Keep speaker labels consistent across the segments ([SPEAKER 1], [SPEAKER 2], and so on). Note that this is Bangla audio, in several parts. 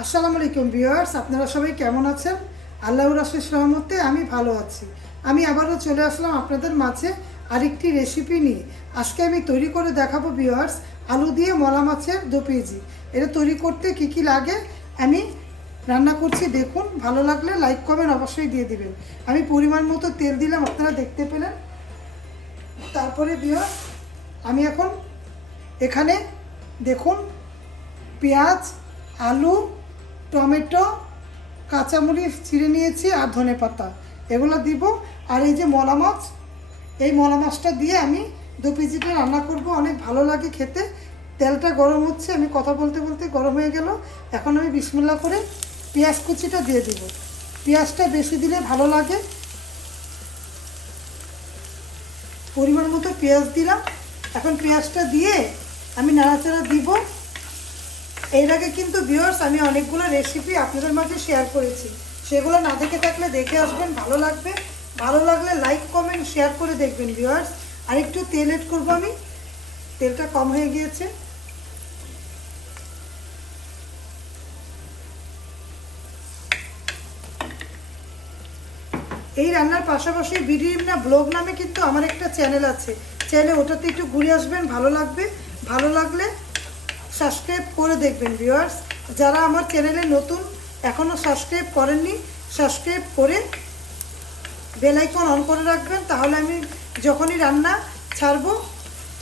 [SPEAKER 1] আসসালামু আলাইকুম ভিউয়ার্স, আপনারা সবাই কেমন আছেন? আল্লাহর আশিস রহমতে আমি ভালো আছি। আমি আবারও চলে আসলাম আপনাদের মাঝে আরেকটি রেসিপি নিয়ে। আজকে আমি তৈরি করে দেখাবো ভিউয়ার্স, আলু দিয়ে মলা মাছের দু পেজি এটা তৈরি করতে কি কি লাগে? আমি রান্না করছি, দেখুন। ভালো লাগলে লাইক কমেন্ট অবশ্যই দিয়ে দিবেন। আমি পরিমাণ মতো তেল দিলাম, আপনারা দেখতে পেলেন। তারপরে ভিউয়ার্স, আমি এখন এখানে দেখুন, পেঁয়াজ, আলু টমেটো, কাঁচামরিচ চিড়ে নিয়েছি আর ধনে পাতা। এগুলো দিব। আর এই যে মলা মাছ, এই মলা মাছটা দিয়ে আমি দু পিজিটা রান্না করব। অনেক ভালো লাগে খেতে। তেলটা গরম হচ্ছে, আমি কথা বলতে বলতে গরম হয়ে গেল। এখন আমি বিসমুল্লা করে পেঁয়াজ কুচিটা দিয়ে দিব। পেঁয়াজটা বেশি দিলে ভালো লাগে। পরিমাণ মতো পেঁয়াজ দিলাম। এখন পেঁয়াজটা দিয়ে আমি নাড়াচাড়া দিব। এর আগে কিন্তু ভিউয়ার্স আমি অনেকগুলো রেসিপি আপনাদের মাঝে শেয়ার করেছি। সেগুলো না দেখে থাকলে দেখে আসবেন, ভালো লাগবে। ভালো লাগলে লাইক কমেন্ট শেয়ার করে দেখবেন ভিউয়ার্স আর একটু তেল এড করব আমি। তেলটা কম হয়ে গিয়েছে। এই রান্নার পাশাপাশি বিডিএমনা ব্লগ নামে কিন্তু আমার একটা চ্যানেল আছে। চ্যানেলে ওটাতে একটু ঘুরে আসবেন, ভালো লাগবে। ভালো লাগলে সাবস্ক্রাইব করে দেখবেন ভিউয়ার্স যারা আমার চ্যানেলে নতুন এখনও সাবস্ক্রাইব করেননি, সাবস্ক্রাইব করে বেল আইকন অন করে রাখবেন। তাহলে আমি যখনই রান্না ছাড়বো,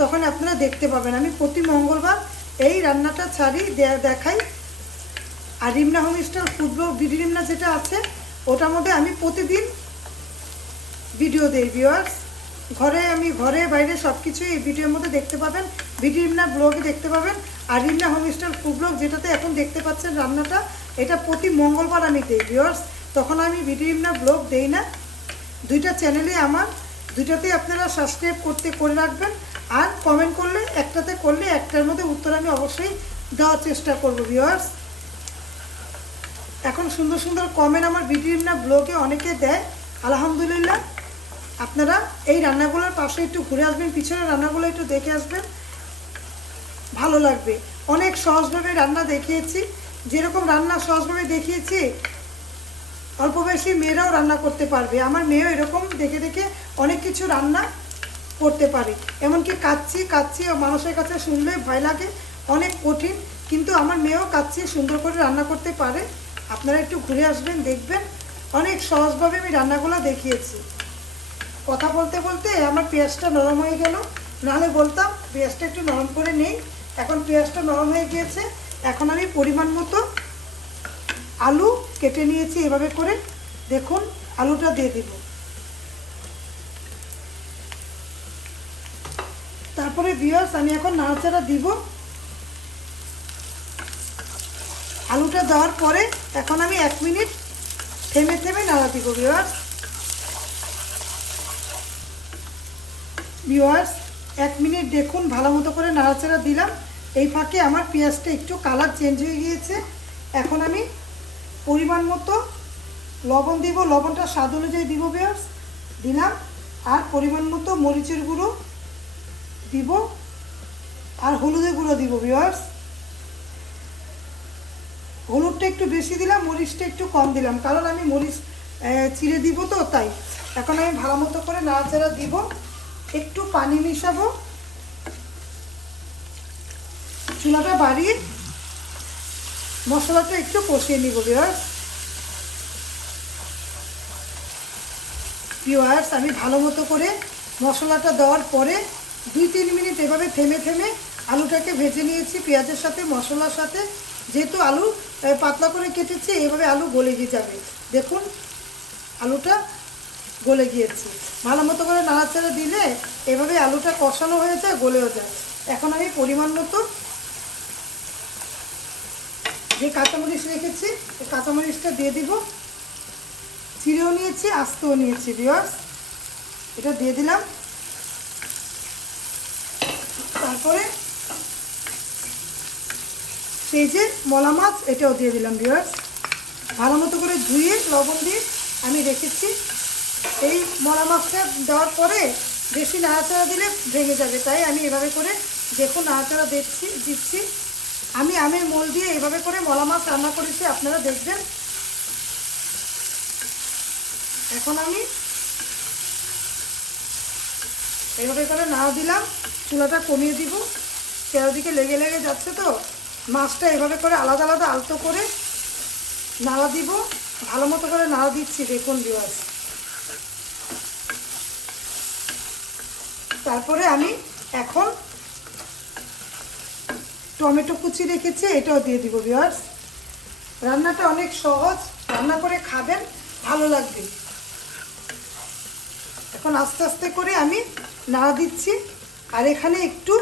[SPEAKER 1] তখন আপনারা দেখতে পাবেন। আমি প্রতি মঙ্গলবার এই রান্নাটা ছাড়ি দেখাই। আর Rimna home star food blog BD Rimna যেটা আছে, ওটার মধ্যে আমি প্রতিদিন ভিডিও দেই ভিউয়ার্স ঘরে আমি, ঘরে বাইরে সব কিছুই এই ভিডিওর মধ্যে দেখতে পাবেন। ভিডিও রিমনা ব্লগে দেখতে পাবেন। আর রিমনা হোমস্টার ফুড ব্লগ যেটাতে এখন দেখতে পাচ্ছেন রান্নাটা, এটা প্রতি মঙ্গলবার আমি দিই ভিউয়ার্স তখন আমি ভিডিও রিমনা ব্লগ দেই না। দুইটা চ্যানেলে আমার, দুইটাতে আপনারা সাবস্ক্রাইব করতে, করে রাখবেন। আর কমেন্ট করলে, একটাতে করলে, একটার মধ্যে উত্তর আমি অবশ্যই দেওয়ার চেষ্টা করব ভিউয়ার্স এখন সুন্দর সুন্দর কমেন্ট আমার ভিডিও না ব্লগে অনেকে দেয়। আলহামদুলিল্লাহ। আপনারা এই রান্নাগুলোর পাশে একটু ঘুরে আসবেন পিছনে রান্নাগুলো একটু দেখে আসবেন। ভালো লাগবে। অনেক সহজভাবে রান্না দেখিয়েছি। যেরকম রান্না সহজভাবে দেখিয়েছি, অল্প বয়সী মেয়েরাও রান্না করতে পারবে। আমার মেয়েও এরকম দেখে দেখে অনেক কিছু রান্না করতে পারে। এমনকি কাচ্ছি কাচ্ছি মানুষের কাছে শুনলে ভয় লাগে। অনেক কঠিন, কিন্তু আমার মেয়েও কাচ্ছি সুন্দর করে রান্না করতে পারে। আপনারা একটু ঘুরে আসবেন, দেখবেন। অনেক সহজভাবে আমি রান্নাগুলো দেখিয়েছি। কথা বলতে বলতে আমার পেঁয়াজটা নরম হয়ে গেল। নাহলে বলতাম, পেঁয়াজটা একটু নরম করে নেই। এখন পেঁয়াজটা নরম হয়ে গিয়েছে। এখন আমি পরিমাণ মতো আলু কেটে নিয়েছি, এভাবে করে। দেখুন, আলুটা দিয়ে দিব। তারপরে বিয়ার্স আমি এখন নাড়াচাড়া দিব। আলুটা দেওয়ার পরে এখন আমি এক মিনিট থেমে থেমে নাড়া দিব বিয়ার্স ভিউয়ার্স এক মিনিট দেখুন, ভালো মতো করে নাড়াচাড়া দিলাম। এই ফাঁকে আমার পেঁয়াজটা একটু কালার চেঞ্জ হয়ে গিয়েছে। এখন আমি পরিমাণ মতো লবণ দিব। লবণটা স্বাদ অনুযায়ী দিব ভিউয়ার্স দিলাম। আর পরিমাণ মতো মরিচের গুঁড়ো দিব। আর হলুদের গুঁড়ো দিব ভিউয়ার্স হলুদটা একটু বেশি দিলাম, মরিচটা একটু কম দিলাম। কারণ আমি মরিচ চিড়ে দিব তো, তাই। এখন আমি ভালো মতো করে নাড়াচাড়া দিব। একটু পানি মিশাবো। চুলাটা বাড়িয়ে মশলাটা একটু কষিয়ে নিব বিয়ার্স ভিওয়ার্স আমি ভালো মতো করে মশলাটা দেওয়ার পরে দুই তিন মিনিট এভাবে থেমে থেমে আলুটাকে ভেজে নিয়েছি, পেঁয়াজের সাথে, মশলার সাথে। যেহেতু আলু পাতলা করে কেটেছি, এভাবে আলু গলে গিয়ে যাবে। দেখুন, আলুটা গলে গিয়েছে। ভালো মতো করে নাড়াচাড়া দিলে এভাবে আলুটা কষানো হয়ে যায়, গলেও যায়। এখন আমি পরিমাণ মতো যে কাঁচামরিচ রেখেছি, এই কাঁচামরিচটা দিয়ে দিব। চিড়েও নিয়েছি, আস্তেও নিয়েছি বিয়ার্স এটা দিয়ে দিলাম। তারপরে সেই যে মলা মাছ, এটাও দিয়ে দিলাম বিয়ার্স ভালো মতো করে ধুয়ে লবণ দিয়ে আমি রেখেছি। এই মলা মাছটা দেওয়ার পরে বেশি নাড়াচাড়া দিলে ভেঙে যাবে। তাই আমি এভাবে করে দেখুন, নাড়াচাড়া দিচ্ছি দিচ্ছি। আমি আমের মোল দিয়ে এভাবে করে মলা মাছ রান্না করেছি, আপনারা দেখবেন। এখন আমি এইভাবে করে নাড়া দিলাম, চুলাটা কমিয়ে দিব। চারিদিকে লেগে লেগে যাচ্ছে তো, মাছটা এভাবে করে আলাদা আলাদা আলতো করে নাড়া দিব। ভালো মতো করে নাড়া দিচ্ছি, দেখুন বিওয়াজ তারপরে আমি এখন টমেটো কুচি রেখেছি, এটাও দিয়ে দিব বিয়ার্স রান্নাটা অনেক সহজ, রান্না করে খাবেন, ভালো লাগবে। এখন আস্তে আস্তে করে আমি নাড়া দিচ্ছি, আর এখানে একটু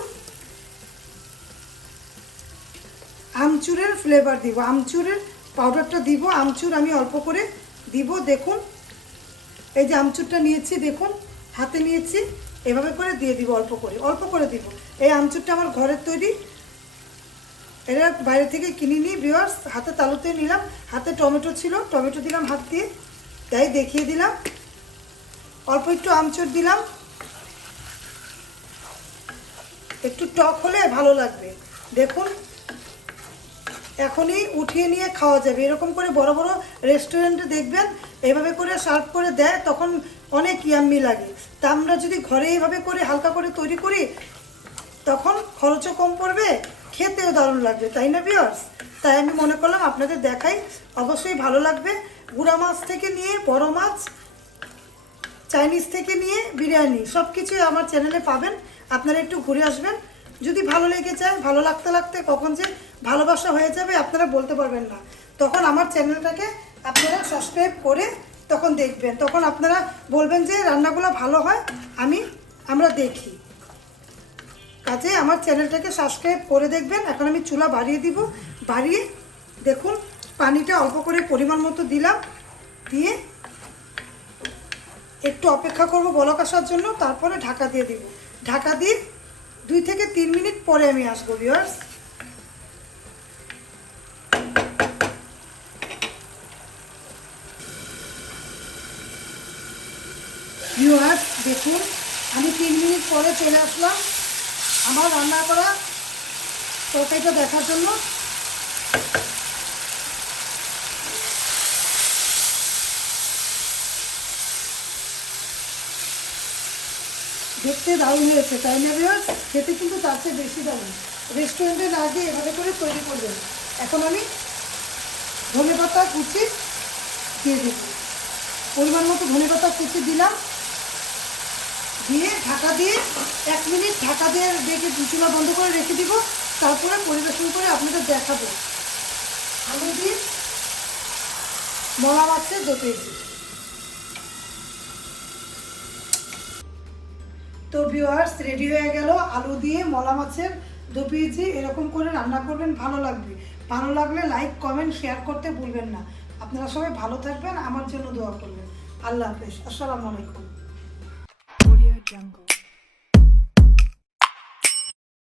[SPEAKER 1] আমচুরের ফ্লেভার দিব। আমচুরের পাউডারটা দিব, আমচুর আমি অল্প করে দিব, দেখুন। এই যে আমচুরটা নিয়েছি, দেখুন, হাতে নিয়েছি, এভাবে করে দিয়ে দিব অল্প করে অল্প করে দিব। এই আমচুরটা আমার ঘরের তৈরি এটা বাইরে থেকে কিনে নিই বিয়ার্স হাতে তালুতে নিলাম, হাতে টমেটো ছিল, টমেটো দিলাম হাত দিয়ে, তাই দেখিয়ে দিলাম। অল্প একটু আমচুর দিলাম। একটু টক হলে ভালো লাগবে। দেখুন, এখনই উঠিয়ে নিয়ে খাওয়া যাবে। এরকম করে বড় বড় রেস্টুরেন্টে দেখবেন এইভাবে করে সার্ভ করে দেয়, তখন অনেক ইয়াম্মি লাগে। তা আমরা যদি ঘরে এইভাবে করে হালকা করে তৈরি করি, তখন খরচও কম পড়বে খেতেও দারুণ লাগবে, তাই না বিয়ার্স তাই আমি মনে করলাম আপনাদের দেখাই, অবশ্যই ভালো লাগবে। গুঁড়া মাছ থেকে নিয়ে, বড় মাছ, চাইনিজ থেকে নিয়ে, বিরিয়ানি সব কিছুই আমার চ্যানেলে পাবেন। আপনারা একটু ঘুরে আসবেন। যদি ভালো লেগে যায়, ভালো লাগতে লাগতে কখন যে ভালোবাসা হয়ে যাবে, আপনারা বলতে পারবেন না। তখন আমার চ্যানেলটাকে আপনারা সাবস্ক্রাইব করে তখন দেখবেন। তখন আপনারা বলবেন যে রান্নাগুলো ভালো হয়, আমি, আমরা দেখি। কাজে আমার চ্যানেলটাকে সাবস্ক্রাইব করে দেখবেন। এখন আমি চুলা বাড়িয়ে দিব। বাড়িয়ে দেখুন, পানিটা অল্প করে পরিমাণ মতো দিলাম। দিয়ে একটু অপেক্ষা করব বলক আসার জন্য, তারপরে ঢাকা দিয়ে দিব। ঢাকা দিয়ে দুই থেকে তিন মিনিট পরে আমি আসব ভিউয়ার্স দেখুন, আমি তিন মিনিট পরে চলে আসলাম। আমার রান্না করা তরকারিটা দেখার জন্য। দেখতে দারুণ হয়েছে, তাই না ভিউয়ার্স খেতে কিন্তু তার চেয়ে বেশি দারুণ। রেস্টুরেন্টে না গিয়ে এভাবে করে তৈরি করবেন। এখন আমি ধনে পাতা কুচি দিয়ে দেব পরিমাণ মতো ধনে পাতা কুচি দিলাম। দিয়ে ঢাকা দিয়ে এক মিনিট ঢাকা দিয়ে রেখে চুলা বন্ধ করে রেখে দিব, তারপরে পরিবেশন করে আপনাদের দেখাবো। আলু দিয়ে মলা মাছের দো কেজি তো ভিউয়ার্স রেডি হয়ে গেল, আলু দিয়ে মলা মাছের দু এরকম করে রান্না করবেন, ভালো লাগবে। ভালো লাগলে লাইক কমেন্ট শেয়ার করতে ভুলবেন না। আপনারা সবাই ভালো থাকবেন, আমার জন্য দোয়া করবেন। আল্লাহ হাফেজ, আসসালামু আলাইকুম।
[SPEAKER 2] Jungle.